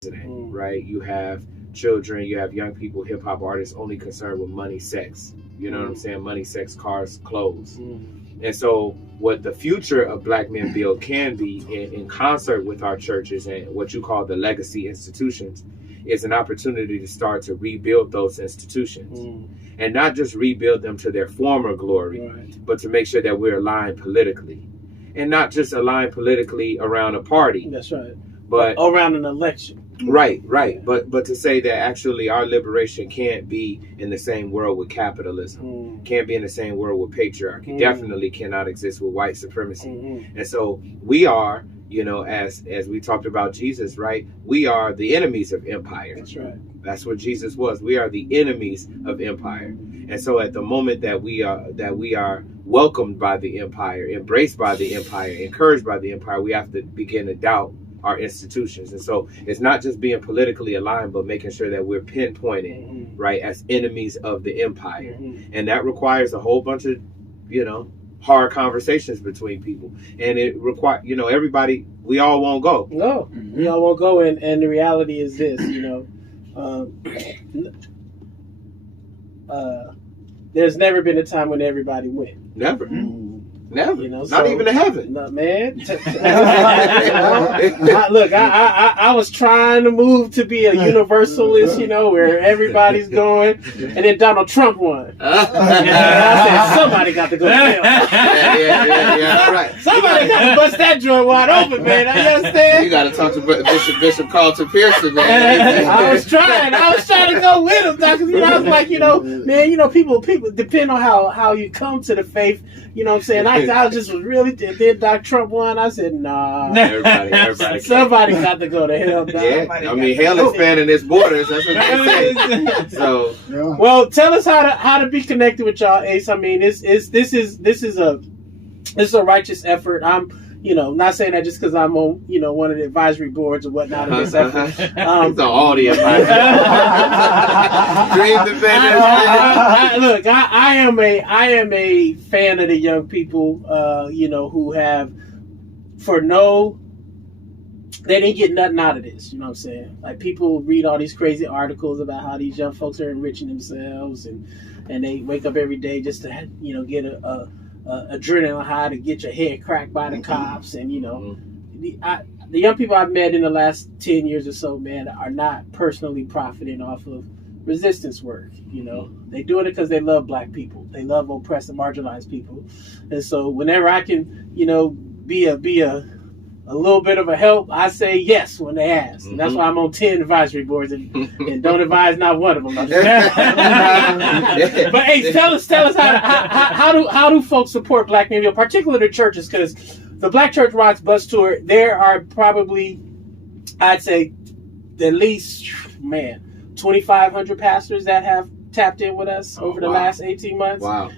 right? You have children, you have young people, hip hop artists only concerned with money, sex. You know what I'm saying? Money, sex, cars, clothes. And so what the future of Black Men Build can be in concert with our churches and what you call the legacy institutions is an opportunity to start to rebuild those institutions. And not just rebuild them to their former glory, but to make sure that we're aligned politically. And not just aligned politically around a party. That's right. But around an election. Right. But to say that actually our liberation can't be in the same world with capitalism, can't be in the same world with patriarchy, definitely cannot exist with white supremacy. And so we are, you know, as we talked about Jesus, right? We are the enemies of empire. That's right. That's what Jesus was. We are the enemies of empire. And so at the moment that we are welcomed by the empire, embraced by the empire, encouraged by the empire, we have to begin to doubt our institutions. And so it's not just being politically aligned, but making sure that we're pinpointed, right, as enemies of the empire. And that requires a whole bunch of, you know, hard conversations between people. And it requires, you know, everybody, we all won't go. No, we all won't go. And the reality is this, you know, there's never been a time when everybody went. Never. Never. You know, not even to heaven. No, man. Look, I was trying to move to be a universalist, you know, where everybody's going, and then Donald Trump won. And I said, somebody got to go to hell. Yeah, right. Somebody got to bust that joint wide open, man. You understand? You got to talk to Bishop Carlton Pearson, man. I was trying to go with him, because, you know, I was like, you know, man, you know, people depend on how you come to the faith. You know what I'm saying? I just was really, then Dr. Trump won. I said, nah. Everybody somebody got to go to hell. Dog. Yeah, I mean, hell expanding its borders. That's what they say. So, well, tell us how to be connected with y'all, Ace. I mean, this is a righteous effort. I'm, you know, not saying that just because I'm on, you know, one of the advisory boards or whatnot of this effort. It's on all the advisory Dream defenders. Look, I am a fan of the young people, you know, who have, they didn't get nothing out of this, you know what I'm saying? Like, people read all these crazy articles about how these young folks are enriching themselves and they wake up every day just to, you know, get a adrenaline high to get your head cracked by the cops. And, you know, the young people I've met in the last 10 years or so, man, are not personally profiting off of resistance work. You know, they doing it because they love Black people. They love oppressed and marginalized people. And so whenever I can, you know, be a little bit of a help, I say yes when they ask. And that's why I'm on 10 advisory boards and don't advise not one of them. But hey, tell us how do folks support Black Men, particularly the churches? Because the Black Church Rocks bus tour, there are probably, I'd say, at least, 2,500 pastors that have tapped in with us over the last 18 months. Wow.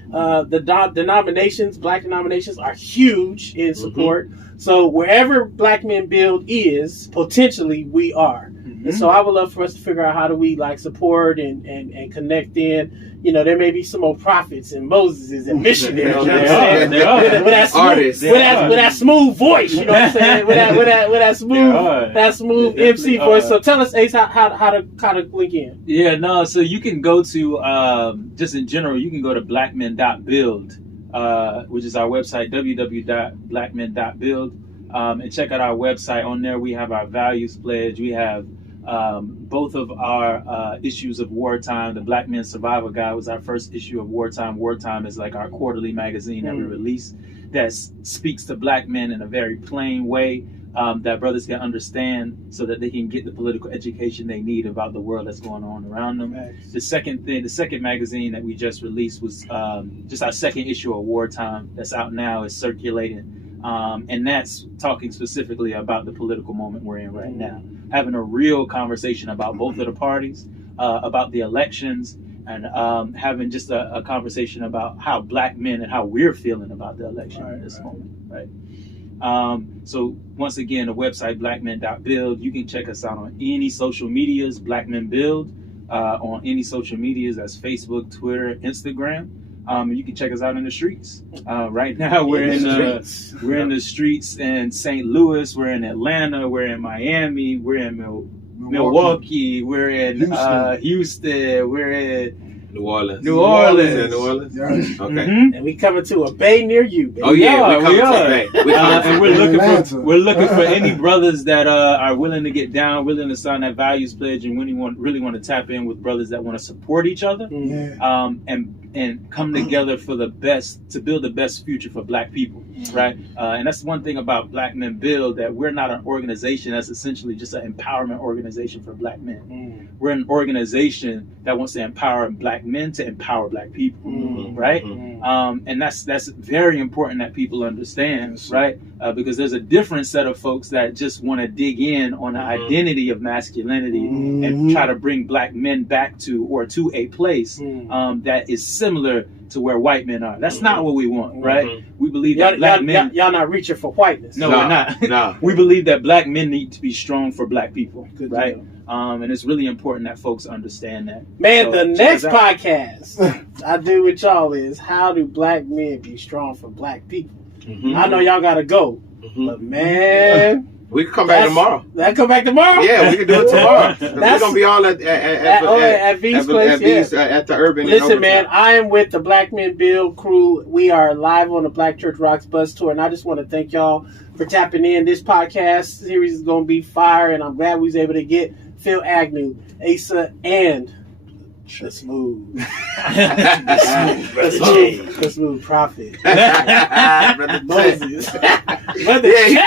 The denominations, Black denominations, are huge in support. So wherever Black Men Build is, potentially we are. And so I would love for us to figure out how do we like support and connect in. You know, there may be some old prophets and Moses and missionaries with that smooth voice, you know what I'm saying? With that smooth MC voice. So tell us, Ace, how to link in. Yeah, no, so you can go to just in general, you can go to blackmen.build. Which is our website, www.blackmen.build, and check out our website. On there, we have our values pledge. We have both of our issues of Wartime. The Black Men Survival Guide was our first issue of Wartime. Wartime is like our quarterly magazine that we release that speaks to Black men in a very plain way that brothers can understand so that they can get the political education they need about the world that's going on around them. Nice. The second magazine that we just released was just our second issue of Wartime that's out now, is circulating. And that's talking specifically about the political moment we're in right now. Having a real conversation about both of the parties, about the elections, and having just a conversation about how Black men and how we're feeling about the election at this moment, right? So once again, the website, blackmen.build. You can check us out on any social medias, Black Men Build, on any social medias, that's Facebook, Twitter, Instagram. You can check us out in the streets. Right now, we're in the streets in St. Louis, we're in Atlanta, we're in Miami, we're in Milwaukee. We're in Houston. We're in New Orleans. New Orleans. New Orleans. Yes. Okay. And we coming to a bay near you, baby. Oh yeah, we are. And we're looking for any brothers that are willing to get down, willing to sign that values pledge, and really want to tap in with brothers that want to support each other, and come together for the best, to build the best future for Black people, right? And that's one thing about Black Men Build, that we're not an organization that's essentially just an empowerment organization for Black men. We're an organization that wants to empower Black men to empower Black people, right? And that's very important that people understand, right? Because there's a different set of folks that just want to dig in on the identity of masculinity and try to bring Black men back to a place that is similar to where white men are. That's not what we want, right? We believe that Black men... Y'all not reaching for whiteness. No, we're not. No. We believe that Black men need to be strong for Black people, Good right? deal. And it's really important that folks understand that. Man, So, the check next us out. podcast I do with y'all is how do Black men be strong for Black people? I know y'all gotta go, but man, we can come back tomorrow. That come back tomorrow? Yeah, we can do it tomorrow. We're gonna be all at V's place. at the Urban. Listen, man, I am with the Black Men Build crew. We are live on the Black Church Rocks bus tour, and I just want to thank y'all for tapping in. This podcast series is gonna be fire, and I'm glad we was able to get Phil Agnew, Asa, and the smooth prophet Moses.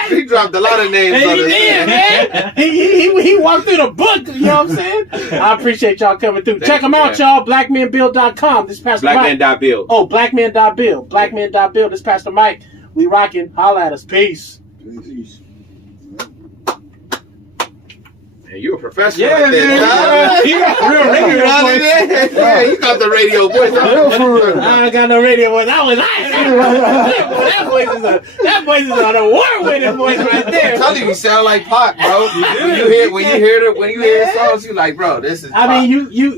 He dropped a lot of names. And he did, man. He walked through the book. You know what I'm saying? I appreciate y'all coming through. Check them out, y'all. BlackmenBuild.com. This is Pastor Mike. Blackmen.build. Oh, Blackmen.build. Blackmen.build. This is Pastor Mike. We rocking. Holla at us. Peace. Peace. Hey, you a professional. Yeah, at that, man. You got real radio voice. Yeah, you got the radio voice. I don't got no radio voice. That was that voice is an award-winning voice right there. I'm telling you, you sound like Pac, bro. When you hear the songs, you like, bro, this is. I mean, you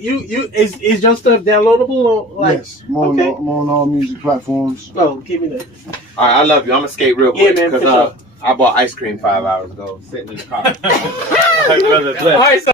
is your stuff downloadable? Like, Yes, I'm on all music platforms. Oh, give me that. All right, I love you. I'm gonna skate real Yeah, quick man, for because sure. I bought ice cream 5 hours ago, sitting in the car. All right, brother. Bless. All right, so